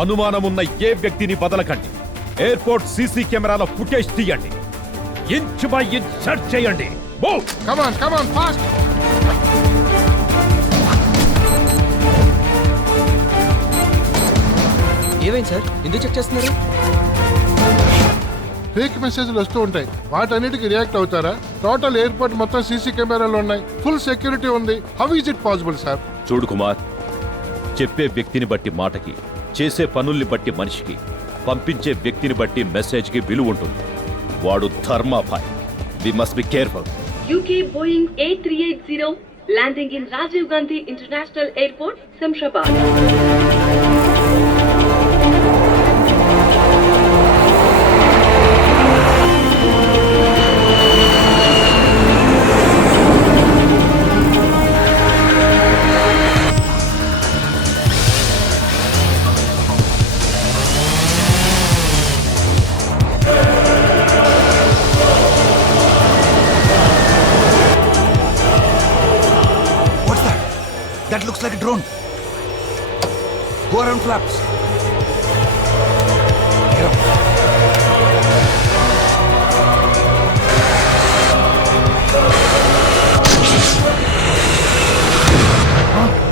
అనుమానమున్న ఏ వ్యక్తిని వదలకండి. Airport CC కెమెరాల footage తీయండి. ఇంచ్ బై ఇంచ్ సెర్చ్ చేయండి. మూవ్. Come on fast. ఏమైంది సార్, ఎందుకు చెక్ చేస్తున్నారు? ఫేక్ మెసేజ్లు వస్తూ ఉంటాయి, వాటన్నిటికి రియాక్ట్ అవుతారా? టోటల్ ఎయిర్పోర్ట్ మొత్తం సీసీ కెమెరాలు ఉన్నాయి, ఫుల్ సెక్యూరిటీ ఉంది. How is it possible sir? చూడు కుమార్, చెప్పే వ్యక్తిని బట్టి మాటకి, చేసే పనుల్ని బట్టి మనిషికి, పంపించే వ్యక్తిని బట్టి మెసేజ్కి విలువ ఉంటుంది. వాడు Dharmabhai. We must be careful. UK Boeing A380 landing in Rajiv Gandhi International Airport, Samshabad. That looks like a drone. Go around flaps. Get up.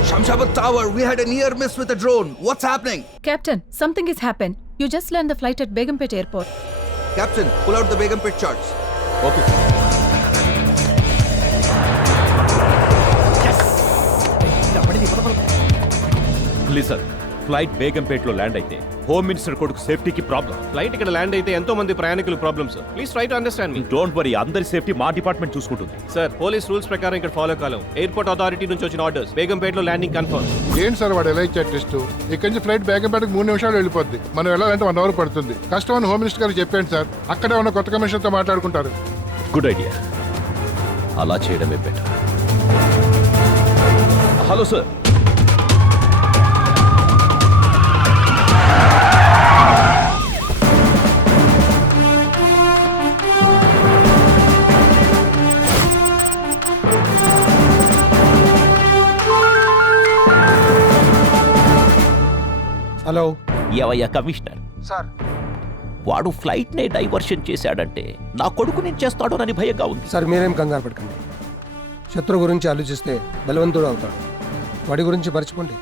Shamshabad Tower, we had a near miss with a drone. What's happening? Captain, something has happened. You just landed the flight at Begumpet Airport. Captain, pull out the Begumpet charts. Okay. Please sir, flight బేగంపేటలో land అయితే home minister కొడుకు సేఫ్టీకి problem. Flight ఇక్కడ land అయితే ఎంతో మంది ప్రయాణికులు problems. Please try to understand me. Don't worry, అందరి సేఫ్టీ మా డిపార్ట్మెంట్ చూసుకుంటుంది. సార్, పోలీస్ రూల్స్ ప్రకారం ఇక్కడ ఫాలో కాలం. ఎయిర్పోర్ట్ అథారిటీ నుంచి వచ్చిన ఆర్డర్స్, బేగంపేటలో ల్యాండింగ్ కన్ఫర్మ్. ఏంటి సార్ వాడు ఎలా ఇచ్చారు టెస్ట్? ఇక్కడి నుంచి ఫ్లైట్ బేగంపేటకి 3 నిమిషాలు వెళ్ళిపోద్ది. మనం వెళ్ళాలంటే 1 అవర్ పడుతుంది. కష్టం అని హోమ్ మినిస్టర్ గారికి చెప్పండి సార్. అక్కడే ఉన్న కొత్త కమిషన్తో మాట్లాడుకుంటారు. గుడ్ ఐడియా, అలా చేయడమే బెటర్. Hello sir. హలో. ఏవయ్యా కమిషనర్ సార్, వాడు ఫ్లైట్ నే డైవర్షన్ చేశాడంటే నా కొడుకు నేను చేస్తాడోనని భయంగా ఉంది. సార్ మీరేం కంగారు పడకండి. శత్రు గురించి ఆలోచిస్తే బలవంతుడు అవుతాడు. వాడి గురించి మర్చిపోండి.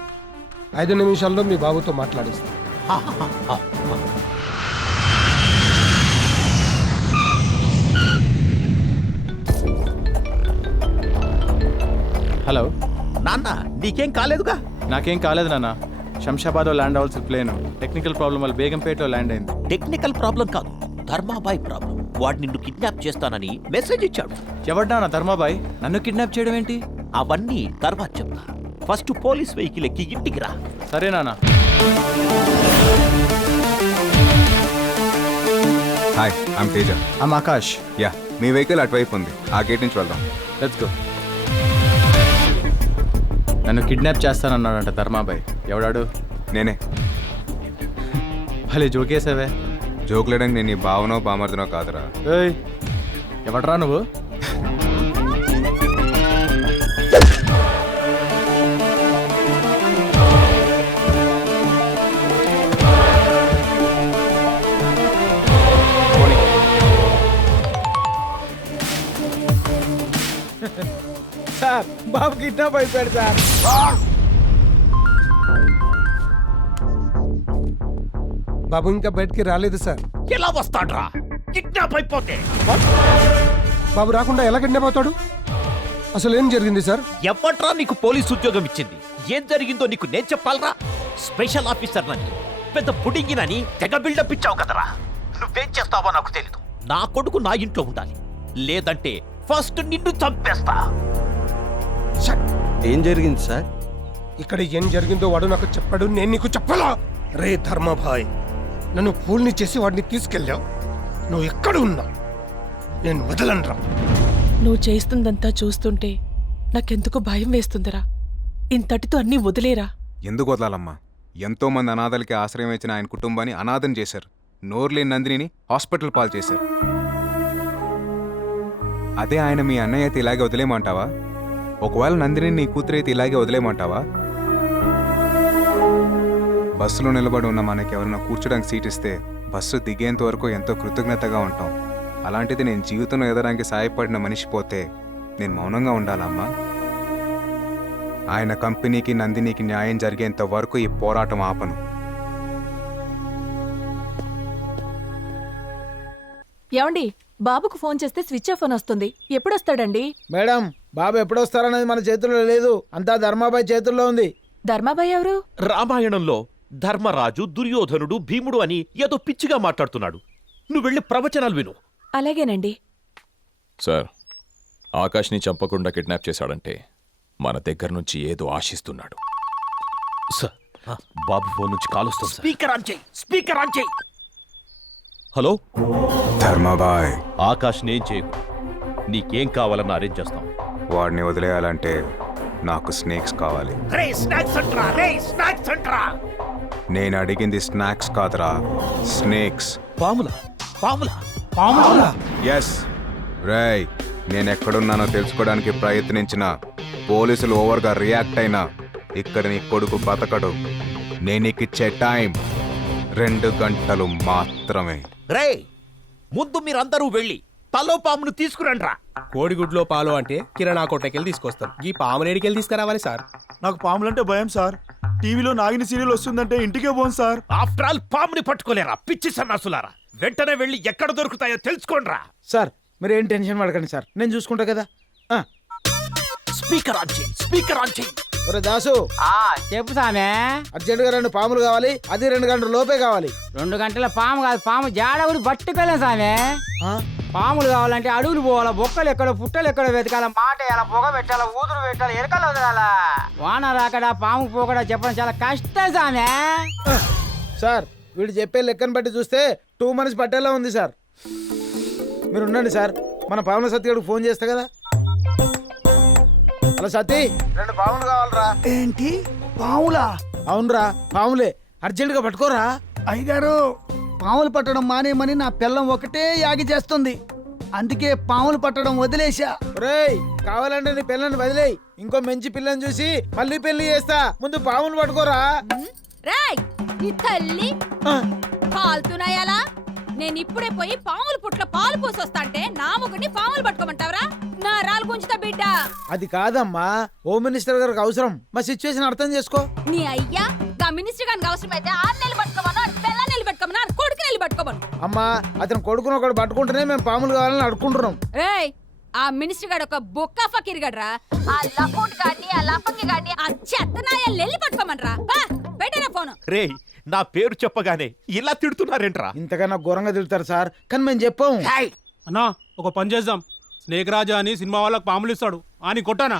5 నిమిషాల్లో మీ బాబుతో మాట్లాడిస్తాను. హలో నాన్న, నీకేం కాలేదుగా? నాకేం కాలేదు నాన్న. శంషాబాద్లో ల్యాండ్ అవ్వాల్సిన ప్లేన్ టెక్నికల్ ప్రాబ్లం వల్ల బేగంపేటలో ల్యాండ్ అయింది. టెక్నికల్ ప్రాబ్లం కాదు, ధర్మాబాయ్ ప్రాబ్లం. వాడు నిన్ను కిడ్నాప్ చేస్తానని మెసేజ్ ఇచ్చాడు. ఎవడ్డా నా ధర్మాబాయ్? నన్ను కిడ్నాప్ చేయడం ఏంటి? అవన్నీ తర్వాత చెప్తా. ఫస్ట్ పోలీస్ వెహికల్ ఎక్కి ఇంటికి రా. సరే నాన్న. Hi, I'm Teja. I'm Akash. Yeah, me vehicle అటువైపు ఉంది. ఆ గేట్ నుంచి వెళ్దాం. Let's go. నన్ను కిడ్నాప్ చేస్తానన్నాడంట ధర్మాబాయ్. ఎవడాడు? నేనే. భలే జోకేసావే. జోకులేడానికి నేను నీ భావనో బామర్దనో కాదురా. ఏయ్, ఎవడరా నువ్వు? సార్, బాబు కిడ్నాప్ అయిపోయాడు సార్. బాబు ఇంకా బయటికి రాలేదు సార్. ఎలా వస్తాడ్రా కిడ్నాప్ అయిపోతే? బాబు రాకుండా ఎలా కిడ్నాప్ అవుతాడు? అసలు ఏం జరిగింది సార్? ఎవట్రా నీకు పోలీస్ ఉద్యోగం ఇచ్చింది? ఏం జరిగిందో నీకు నేను చెప్పాలరా? స్పెషల్ ఆఫీసర్ నని, పెద్ద పుడింగినని తెగ బిల్డప్ ఇచ్చావు కదరా. నువ్వేం చేస్తావో నాకు తెలీదు. నా కొడుకు నా ఇంట్లో ఉండాలి, లేదంటే ఫస్ట్ నిన్ను చంపేస్తా. ఏం జరిగింది సార్? ఇక్కడ ఏం జరిగిందో వాడు నాకు చెప్పాడు, నేను నీకు చెప్పాలా? రే ధర్మభాయ్, నన్ను పూల్ని చేసి వాడిని తీసుకెళ్ళావు. నువ్వు ఎక్కడ ఉన్నా నేను వదలనరా. నువ్వు చేస్తుందంతా చూస్తుంటే నాకెందుకు భయం వేస్తుందిరా. ఇంతటితో అన్నీ వదిలేరా. ఎందుకు వదలాలమ్మా? ఎంతో మంది అనాథలకి ఆశ్రయం ఇచ్చిన ఆయన కుటుంబాన్ని అనాథం చేశారు. నోర్లేని నందినిని హాస్పిటల్ పాలు చేశారు. అదే ఆయన మీ అన్నయ్య అయితే ఇలాగే వదిలేమంటావా? ఒకవేళ నందిని నీ కూతురైతే ఇలాగే వదిలేమంటావా? బస్సులో నిలబడి ఉన్న మనకి ఎవరైనా కూర్చోడానికి సీట్ ఇస్తే బస్సు దిగేంత వరకు ఎంతో కృతజ్ఞతగా ఉంటాం. అలాంటిది నేను జీవితంలో ఎదడానికి సహాయపడిన మనిషి పోతే నేను మౌనంగా ఉండాలమ్మా. ఆయన కంపెనీకి నందినికి న్యాయం జరిగేంత వరకు ఈ పోరాటం ఆపను. ఏమండి బాబుకు ఫోన్ చేస్తే స్విచ్ ఆఫ్ అని వస్తుంది. ఎప్పుడొస్తాడండి? మేడం, బాబు ఎప్పుడు వస్తారనేది మన చేతుల్లో లేదు, అంతా ధర్మాబాయ్ చేతుల్లో ఉంది. ధర్మాబాయ్ ఎవరు? రామాయణంలో ధర్మరాజు, దుర్యోధనుడు, భీముడు అని ఏదో పిచ్చిగా మాట్లాడుతున్నాడు. నువ్వు వెళ్ళి ప్రవచనాలు విను. అలాగేనండి. సార్, ఆకాష్ని చంపకుండా కిడ్నాప్ చేశాడంటే మన దగ్గర నుంచి ఏదో ఆశిస్తున్నాడు. సార్, బాబు ఫోన్ నుంచి కాల్ వస్తుంది. స్పీకర్ ఆన్ చేయి, స్పీకర్ ఆన్ చేయి. హలో ధర్మాబాయ్, ఆకాష్ నేం చేయకు. నీకేం కావాలన్నా అరేంజ్ చేస్తాం. వాడిని వదిలేయాలంటే నాకు స్నేక్స్ కావాలి. రే స్నాక్స్ అంట్రా, రే స్నాక్స్ అంట్రా. నేను అడిగింది స్నాక్స్ కాదురా, స్నేక్స్. పాములా? పాములా? పాములా? ఎస్ రేయ్, నేను ఎక్కడున్నానో తెలుసుకోవడానికి ప్రయత్నించిన పోలీసులు ఓవర్గా రియాక్ట్ అయినా ఇక్కడ నీ కొడుకు బతకడు. నేను నీకు ఇచ్చే టైం 2 గంటలు మాత్రమే. రే, ముందు మీరందరూ వెళ్ళి తలో పామును తీసుకురండ్రా. కోడిగుడ్లో పాలు అంటే కిరాణా కొట్టకెళ్ళి తీసుకొస్తాం. ఈ పామునేడికెళ్ళి తీసుకురావాలి సార్. నాకు పాములంటే భయం సార్. టీవీలో నాగిని సీరియల్ వస్తుందంటే ఇంటికే పోను సార్. ఆఫ్టర్ ఆల్ పాముని పట్టుకోలేరా పిచ్చి సన్నాసులారా. వెంటనే వెళ్ళి ఎక్కడ దొరుకుతాయో తెలుసుకోండ్రా. సార్ మీరు ఏం టెన్షన్ పడకండి సార్, నేను చూసుకుంటా కదా. స్పీకర్ ఆన్ చేయి, స్పీకర్ ఆన్ చేయి. ఒరే దాసు, చెప్పు సామే. అర్జెంటుగా 2 పాములు కావాలి, అది 2 గంటల లోపే కావాలి. 2 గంటల పాము కాదు, పాము జాడ ఊరి పట్టుకోలేం సామే. పాములు కావాలంటే అడుగులు పోవాలా, బొక్కలు ఎక్కడో పుట్టలు ఎక్కడో వెతకాల, మాట వేయాల, పొగ పెట్టాల, ఊదురు పెట్టాలి, ఎరకలు వదలాల. వాన రాకడా పాము పోకడా చెప్పడం చాలా కష్టం సామే. సార్ వీడు చెప్పే లెక్కను బట్టి చూస్తే 2 మంత్స్ పట్టేలా ఉంది సార్. మీరు ఉండండి సార్, మన పాముల సత్యగాడికి ఫోన్ చేస్తా కదా. హలో సతీ, 2 పాములు కావాలరా. ఏంటి పాములా? అవునరా, పాములే, అర్జెంటుగా పట్టుకోరా. అయ్యగారు, పాములు పట్టడం మానేమని నా పిల్లం ఒకటే యాగి చేస్తుంది, అందుకే పాములు పట్టడం వదిలేశా. రేయ్, కావాలంటే నీ పిల్లని వదిలేయ్, ఇంకో మంచి పిల్లని చూసి మళ్ళీ పెళ్లి చేస్తా. ముందు పాములు పట్టుకోరా. రాయ్ నీ తల్లి కాల్తున్నాయాలా? నేను ఇప్పుడే పోయి పాములు పుట్ల పాలు పోసొస్తాంటే నా ముగ్గురిని పాములు పట్టుకోమంటావరా? నా రాలు గుంచుతా బిడ్డ. అది కాదమ్మా, హోమ్ మినిస్టర్ గారికి అవసరం. మా సిచ్యువేషన్ అర్థం చేసుకో. నీ అయ్యా గా మినిస్టర్ గారికి అవసరమైతే 6 నెలలు పట్టుకోమను, 9 నెలలు పట్టుకోమను, కొడుకు నెలలు పట్టుకోమను. అమ్మా, అతను కొడుకుని ఒకటి పట్టుకుంటేనే మేము పాములు కావాలని అడుకుంటున్నాం. రేయ్, ఆ మినిస్టర్ గాడు ఒక బొక్క ఫకీర్ గడ్రా. ఆ లపోట్ గాడిని, ఆ లపంగి గాడిని, ఆ చెత్తనాయ నెల్లి పట్టుకోమనరా. పెట్టరా ఫోన్. రే, నా పేరు చెప్పగానే ఇలా తిడుతున్నారేంట్రా? ఇంతకన్నా ఘోరంగా తిడతారు సార్, కానీ మేము చెప్పాము. అన్నా, ఒక పని చేద్దాం. స్నేక్ రాజా అని సినిమా వాళ్ళకి పాములు ఇస్తాడు అని కొట్టానా?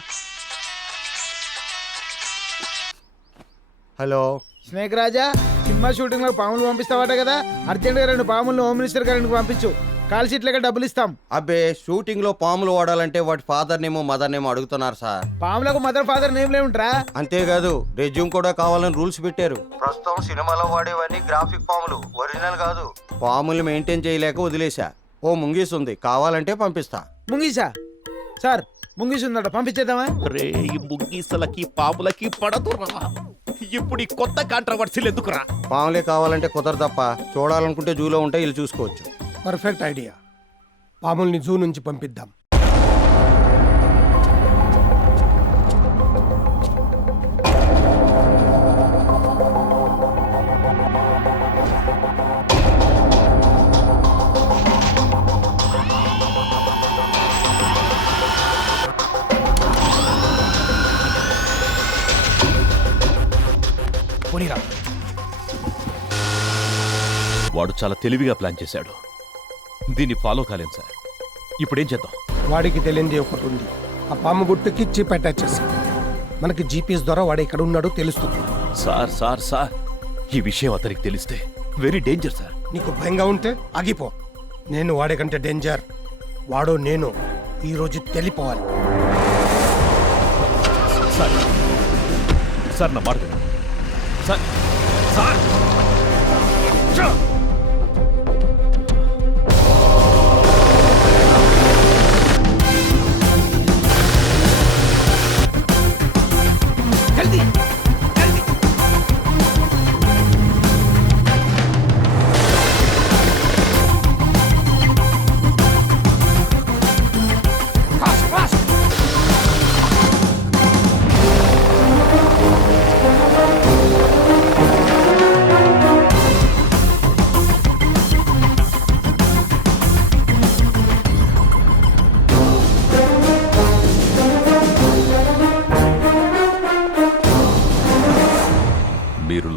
హలో స్నేక్ రాజా, సినిమా షూటింగ్ లో పాములు పంపిస్తావట కదా, అర్జెంట్ గా 2 పాములు హోమ్ మినిస్టర్ గారికి పంపించు. కాల్ షీట్ లెక్క డబ్బులు ఇస్తాం. అబ్బే, షూటింగ్ లో పాములు వాడాలంటే వాటి ఫాదర్ నేమో మదర్ నేమో అడుగుతున్నారు సార్. పాములకు మదర్ ఫాదర్ నేమ్ లేవుంట్రా. అంతేకాదు, రెజ్యూమ్ కూడా కావాలని రూల్స్ పెట్టారు. ప్రస్తుతం సినిమాలో వాడేవన్నీ గ్రాఫిక్ పాములు, ఒరిజినల్ కాదు. పాములు మెయింటైన్ చేయలేక వదిలేశా. ఓ ముంగీస్ ఉంది, కావాలంటే పంపిస్తా. ముంగీసా? సార్ ముంగీస్ ఉందట, పంపించేద్దామా? రే, ఈ ముగ్గీసలకి పాములకి పడదురా. ఇప్పుడు ఈ కొత్త కాంట్రవర్సీలు ఎందుకురా? పాములే కావాలంటే కుదరదప్ప. చూడాలనుకుంటే జూలో ఉంటే వీళ్ళు చూసుకోవచ్చు. పర్ఫెక్ట్ ఐడియా, పాముల్ని జూ నుంచి పంపిద్దాం. వాడు చాలా తెలివిగా ప్లాన్ చేశాడు. దీన్ని ఫాలో కాలేం సార్. ఇప్పుడేం చేద్దాం? వాడికి తెలియంది ఒకటి ఉంది, ఆ పాము గుట్టుకి చిప్ అటాచ్ చేసి మనకి జీపీఎస్ ద్వారా వాడు ఎక్కడ ఉన్నాడో తెలుస్తుంది. సార్ సార్ సార్, ఈ విషయం అతనికి తెలిస్తే వెరీ డేంజర్ సార్. నీకు భయంగా ఉంటే ఆగిపో. నేను వాడే కంటే డేంజర్. వాడో నేను ఈరోజు తెలిపోవాలి. సార్ సార్, నా మాట వినండి. సార్ సార్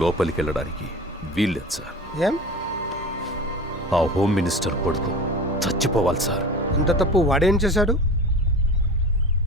లోపలికి వెళ్ళడానికి వీల్లేదు సార్. ఏం ఆ హోమ్ మినిస్టర్ కొడుకు చచ్చిపోవాలి సార్. అంత తప్పు వాడేం చేశాడు?